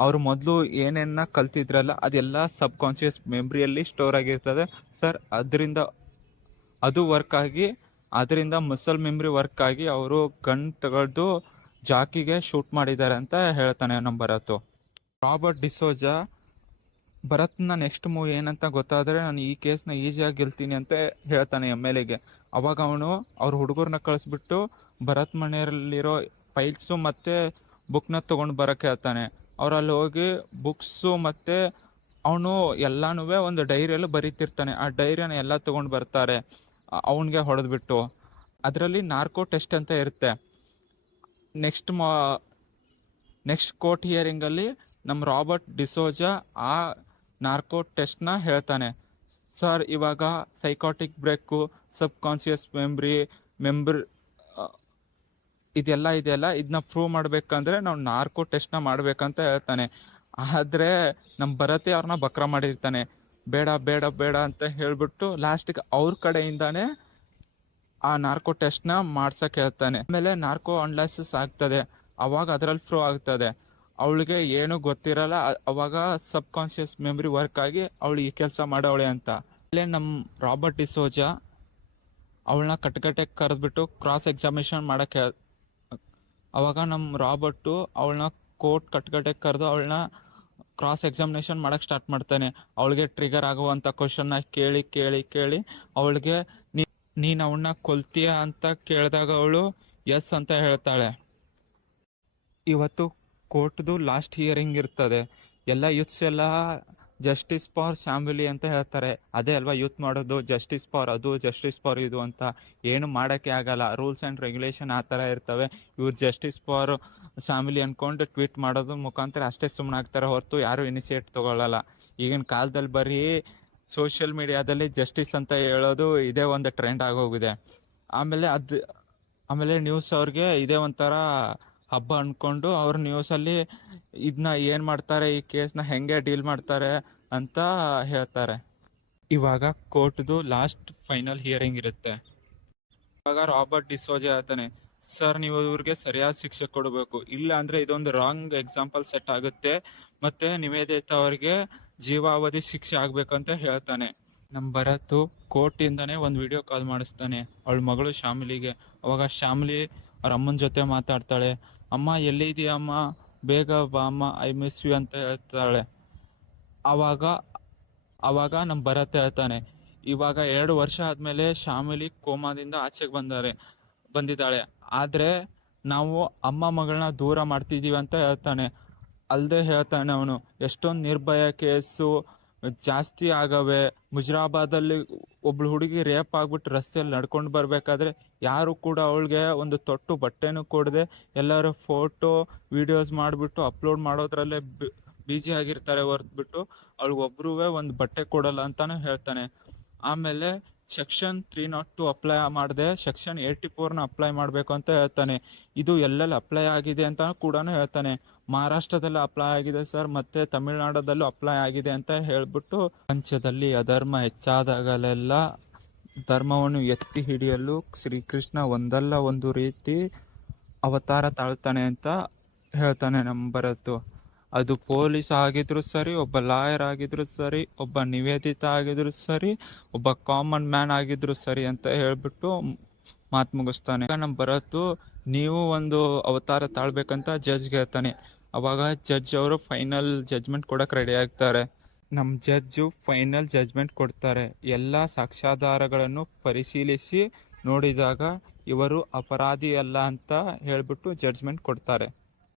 ಅವರು ಮೊದಲು ಏನೇನ ಕಲ್ತಿದ್ರಲ್ಲ ಅದೆಲ್ಲ ಸಬ್ ಕಾನ್ಷಿಯಸ್ ಮೆಮ್ರಿಯಲ್ಲಿ ಸ್ಟೋರ್ ಆಗಿರ್ತದೆ ಸರ್. ಅದು ವರ್ಕ್ ಆಗಿ ಅದರಿಂದ ಮಸಲ್ ಮೆಮ್ರಿ ವರ್ಕ್ ಆಗಿ ಅವರು ಗನ್ ತಗೊಳ್ದು ಜಾಕಿಗೆ ಶೂಟ್ ಮಾಡಿದ್ದಾರೆ ಅಂತ ಹೇಳ್ತಾನೆ ನಮ್ಮ ಭರತು. ರಾಬರ್ಟ್ ಡಿಸೋಜ ಭರತ್ನ ನೆಕ್ಸ್ಟ್ ಮೂವ್ ಏನಂತ ಗೊತ್ತಾದರೆ ನಾನು ಈ ಕೇಸ್ನ ಈಸಿಯಾಗಿ ಗೆಲ್ತೀನಿ ಅಂತ ಹೇಳ್ತಾನೆ MLAಗೆ. ಅವಾಗ ಅವನು ಅವ್ರ ಹುಡುಗರನ್ನ ಕಳಿಸ್ಬಿಟ್ಟು ಭರತ್ ಮನೆಯಲ್ಲಿರೋ ಫೈಲ್ಸು ಮತ್ತು ಬುಕ್ನ ತೊಗೊಂಡು ಬರೋಕ್ಕೆ ಹೇಳ್ತಾನೆ. ಅವರಲ್ಲಿ ಹೋಗಿ ಬುಕ್ಸು ಮತ್ತು ಅವನು ಎಲ್ಲನೂ ಒಂದು ಡೈರಿಯಲ್ಲಿ ಬರೀತಿರ್ತಾನೆ. ಆ ಡೈರಿಯನ್ನು ಎಲ್ಲ ತೊಗೊಂಡು ಬರ್ತಾರೆ ಅವನಿಗೆ ಹೊಡೆದ್ಬಿಟ್ಟು. ಅದರಲ್ಲಿ ನಾರ್ಕೋ ಟೆಸ್ಟ್ ಅಂತ ಇರುತ್ತೆ. ನೆಕ್ಸ್ಟ್ ಕೋರ್ಟ್ ಹಿಯರಿಂಗಲ್ಲಿ ನಮ್ಮ ರಾಬರ್ಟ್ ಡಿಸೋಜ ಆ ನಾರ್ಕೋ ಟೆಸ್ಟ್ನ ಹೇಳ್ತಾನೆ. ಸರ್ ಇವಾಗ ಸೈಕಾಟಿಕ್ ಬ್ರೇಕು, ಸಬ್ ಕಾನ್ಷಿಯಸ್ ಮೆಮ್ರಿ ಇದೆಲ್ಲ ಇದನ್ನ ಪ್ರೂವ್ ಮಾಡಬೇಕಂದ್ರೆ ನಾವು ನಾರ್ಕೋ ಟೆಸ್ಟ್ನ ಮಾಡಬೇಕಂತ ಹೇಳ್ತಾನೆ. ಆದರೆ ನಮ್ಮ ಭರತೆ ಅವ್ರನ್ನ ಬಕ್ರ ಮಾಡಿರ್ತಾನೆ. ಬೇಡ ಬೇಡ ಬೇಡ ಅಂತ ಹೇಳಿಬಿಟ್ಟು ಲಾಸ್ಟಿಗೆ ಅವ್ರ ಕಡೆಯಿಂದಾನೇ ಆ ನಾರ್ಕೋ ಟೆಸ್ಟ್ನ ಮಾಡ್ಸಕ್ಕೆ ಹೇಳ್ತಾನೆ. ಆಮೇಲೆ ನಾರ್ಕೋ ಅನಾಲಿಸಿಸ್ ಆಗ್ತದೆ. ಅವಾಗ ಅದರಲ್ಲಿ ಪ್ರೂವ್ ಆಗ್ತದೆ ಅವಳಿಗೆ ಏನೂ ಗೊತ್ತಿರಲ್ಲ, ಅವಾಗ ಸಬ್ ಕಾನ್ಷಿಯಸ್ ಮೆಮ್ರಿ ವರ್ಕ್ ಆಗಿ ಅವಳು ಈ ಕೆಲಸ ಮಾಡವಳೆ ಅಂತ. ಅಲ್ಲೇ ನಮ್ಮ ರಾಬರ್ಟ್ ಡಿಸೋಜ ಅವಳನ್ನ ಕಟ್ಕಟ್ಟೆಗೆ ಕರೆದ್ಬಿಟ್ಟು ಕ್ರಾಸ್ ಎಕ್ಸಾಮಿನೇಷನ್ ಮಾಡೋಕ್ಕೆ. ಅವಾಗ ನಮ್ಮ ರಾಬರ್ಟು ಅವಳನ್ನ ಕೋರ್ಟ್ ಕಟ್ಕಡೆ ಕರೆದು ಅವಳನ್ನ ಕ್ರಾಸ್ ಎಕ್ಸಾಮಿನೇಷನ್ ಮಾಡೋಕ್ಕೆ ಸ್ಟಾರ್ಟ್ ಮಾಡ್ತಾನೆ. ಅವಳಿಗೆ ಟ್ರಿಗರ್ ಆಗುವಂಥ ಕ್ವಶನ್ನ ಕೇಳಿ ಕೇಳಿ ಕೇಳಿ ಅವಳಿಗೆ ನೀನು ಅವಳನ್ನ ಕೊಲ್ತೀಯ ಅಂತ ಕೇಳಿದಾಗ ಅವಳು ಎಸ್ ಅಂತ ಹೇಳ್ತಾಳೆ. ಇವತ್ತು ಕೋರ್ಟ್ದು ಲಾಸ್ಟ್ ಹಿಯರಿಂಗ್ ಇರ್ತದೆ. ಎಲ್ಲ ಯೂತ್ಸ್ ಎಲ್ಲ ಜಸ್ಟಿಸ್ ಫಾರ್ ಫ್ಯಾಮಿಲಿ ಅಂತ ಹೇಳ್ತಾರೆ. ಅದೇ ಅಲ್ವಾ ಯೂತ್ ಮಾಡೋದು, ಜಸ್ಟಿಸ್ ಫಾರ್ ಅದು, ಜಸ್ಟಿಸ್ ಫಾರ್ ಇದು ಅಂತ. ಏನು ಮಾಡೋಕ್ಕೆ ಆಗಲ್ಲ, ರೂಲ್ಸ್ ಆ್ಯಂಡ್ ರೆಗ್ಯುಲೇಷನ್ ಆ ಥರ ಇರ್ತವೆ. ಇವ್ರು ಜಸ್ಟಿಸ್ ಫಾರ್ ಫ್ಯಾಮಿಲಿ ಅಂದ್ಕೊಂಡು ಟ್ವೀಟ್ ಮಾಡೋದು ಮುಖಾಂತರ ಅಷ್ಟೇ ಸುಮ್ಮನೆ ಆಗ್ತಾರೆ ಹೊರತು ಯಾರೂ ಇನಿಷಿಯೇಟ್ ತೊಗೊಳ್ಳಲ್ಲ. ಈಗಿನ ಕಾಲದಲ್ಲಿ ಬರೀ ಸೋಷಿಯಲ್ ಮೀಡಿಯಾದಲ್ಲಿ ಜಸ್ಟಿಸ್ ಅಂತ ಹೇಳೋದು ಇದೇ ಒಂದು ಟ್ರೆಂಡ್ ಆಗೋಗಿದೆ. ಆಮೇಲೆ ನ್ಯೂಸ್ ಅವ್ರಿಗೆ ಇದೇ ಒಂಥರ ಹಬ್ಬ ಅಂದ್ಕೊಂಡು ಅವ್ರ ನ್ಯೂಸಲ್ಲಿ ಇದನ್ನ ಏನು ಮಾಡ್ತಾರೆ, ಈ ಕೇಸ್ನ ಹೆಂಗೆ ಡೀಲ್ ಮಾಡ್ತಾರೆ ಅಂತ ಹೇಳ್ತಾರೆ. ಇವಾಗ ಕೋರ್ಟ್ದು ಲಾಸ್ಟ್ ಫೈನಲ್ ಹಿಯರಿಂಗ್ ಇರುತ್ತೆ. ಇವಾಗ ರಾಬರ್ಟ್ ಡಿಸೋಜ ಹೇಳ್ತಾನೆ, ಸರ್ ನೀವು ಇವ್ರಿಗೆ ಸರಿಯಾದ ಶಿಕ್ಷೆ ಕೊಡಬೇಕು, ಇಲ್ಲ ಅಂದರೆ ಇದೊಂದು ರಾಂಗ್ ಎಕ್ಸಾಂಪಲ್ ಸೆಟ್ ಆಗುತ್ತೆ ಮತ್ತು ನಿವೇದಿತ ಅವ್ರಿಗೆ ಜೀವಾವಧಿ ಶಿಕ್ಷೆ ಆಗಬೇಕಂತ ಹೇಳ್ತಾನೆ. ನಮ್ಮ ಭರತ್ ಕೋರ್ಟಿಂದನೇ ಒಂದು ವಿಡಿಯೋ ಕಾಲ್ ಮಾಡಿಸ್ತಾನೆ ಅವಳ ಮಗಳು ಶ್ಯಾಮಿಲಿಗೆ. ಅವಾಗ ಶ್ಯಾಮಿಲಿ ಅವ್ರ ಅಮ್ಮನ ಜೊತೆ ಮಾತಾಡ್ತಾಳೆ. ಅಮ್ಮ ಎಲ್ಲಿದೆಯಾ ಅಮ್ಮ, ಬೇಗ ಬಾ ಅಮ್ಮ, ಐ ಮಿಸ್ ಯು ಅಂತ ಹೇಳ್ತಾಳೆ. ಆವಾಗ ನಮ್ಮ ಭರತ್ ಹೇಳ್ತಾನೆ, ಇವಾಗ 2 ವರ್ಷ ಆದಮೇಲೆ ಶ್ಯಾಮಿಲಿ ಕೋಮಾದಿಂದ ಆಚೆಗೆ ಬಂದಿದ್ದಾಳೆ, ಆದರೆ ನಾವು ಅಮ್ಮ ಮಗಳನ್ನ ದೂರ ಮಾಡ್ತಿದ್ದೀವಿ ಅಂತ ಹೇಳ್ತಾನೆ. ಅಲ್ಲದೆ ಹೇಳ್ತಾನೆ ಅವನು, ಎಷ್ಟೊಂದು ನಿರ್ಭಯ ಕೇಸು ಜಾಸ್ತಿ ಆಗವೆ. ಮುಜರಾಬಾದಲ್ಲಿ ಒಬ್ಳು ಹುಡುಗಿ ರೇಪ್ ಆಗ್ಬಿಟ್ಟು ರಸ್ತೆಯಲ್ಲಿ ನಡ್ಕೊಂಡು ಬರಬೇಕಾದ್ರೆ ಯಾರು ಕೂಡ ಅವಳಿಗೆ ಒಂದು ತೊಟ್ಟು ಬಟ್ಟೆನೂ ಕೊಡದೆ ಎಲ್ಲರೂ ಫೋಟೋ ವಿಡಿಯೋಸ್ ಮಾಡಿಬಿಟ್ಟು ಅಪ್ಲೋಡ್ ಮಾಡೋದ್ರಲ್ಲೇ ಬಿಜಿ ಆಗಿರ್ತಾರೆ ಹೊರದ್ಬಿಟ್ಟು ಅವಳಿಗೊಬ್ರೂ ಒಂದು ಬಟ್ಟೆ ಕೊಡಲ್ಲ ಅಂತಾನು ಹೇಳ್ತಾನೆ. ಆಮೇಲೆ ಸೆಕ್ಷನ್ 302 ಅಪ್ಲೈ ಮಾಡದೆ ಸೆಕ್ಷನ್ 84ನ ಅಪ್ಲೈ ಮಾಡಬೇಕು ಅಂತ ಹೇಳ್ತಾನೆ. ಇದು ಎಲ್ಲೆಲ್ಲಿ ಅಪ್ಲೈ ಆಗಿದೆ ಅಂತ ಕೂಡ ಹೇಳ್ತಾನೆ. ಮಹಾರಾಷ್ಟ್ರದಲ್ಲಿ ಅಪ್ಲೈ ಆಗಿದೆ ಸರ್, ಮತ್ತು ತಮಿಳುನಾಡಲ್ಲೂ ಅಪ್ಲೈ ಆಗಿದೆ ಅಂತ ಹೇಳ್ಬಿಟ್ಟು, ಪ್ರಪಂಚದಲ್ಲಿ ಅಧರ್ಮ ಹೆಚ್ಚಾದಾಗಲೆಲ್ಲ ಧರ್ಮವನ್ನು ಎತ್ತಿ ಹಿಡಿಯಲು ಶ್ರೀಕೃಷ್ಣ ಒಂದಲ್ಲ ಒಂದು ರೀತಿ ಅವತಾರ ತಾಳ್ತಾನೆ ಅಂತ ಹೇಳ್ತಾನೆ ನಮ್ಮ ಭರತ್. ಅದು ಪೊಲೀಸ್ ಆಗಿದ್ರು ಸರಿ, ಒಬ್ಬ ಲಾಯರ್ ಆಗಿದ್ರು ಸರಿ, ಒಬ್ಬ ನಿವೇದಿತ ಆಗಿದ್ರು ಸರಿ, ಒಬ್ಬ ಕಾಮನ್ ಮ್ಯಾನ್ ಆಗಿದ್ರು ಸರಿ ಅಂತ ಹೇಳ್ಬಿಟ್ಟು ಮಾತು ಮುಗಿಸ್ತಾನೆ. ನಮ್ಮ ಭರತ್ ನೀವು ಒಂದು ಅವತಾರ ತಾಳ್ಬೇಕಂತ ಜಡ್ಜ್ಗೆ ಹೇಳ್ತಾನೆ. ಅವಾಗ ಜಡ್ಜ್ ಅವರು ಫೈನಲ್ ಜಡ್ಜ್ಮೆಂಟ್ ಕೊಡೋಕೆ ರೆಡಿ ಆಗ್ತಾರೆ. ನಮ್ಮ ಜಡ್ಜು ಫೈನಲ್ ಜಡ್ಜ್ಮೆಂಟ್ ಕೊಡ್ತಾರೆ. ಎಲ್ಲ ಸಾಕ್ಷ್ಯಾಧಾರಗಳನ್ನು ಪರಿಶೀಲಿಸಿ ನೋಡಿದಾಗ ಇವರು ಅಪರಾಧಿ ಅಲ್ಲ ಅಂತ ಹೇಳ್ಬಿಟ್ಟು ಜಡ್ಜ್ಮೆಂಟ್ ಕೊಡ್ತಾರೆ.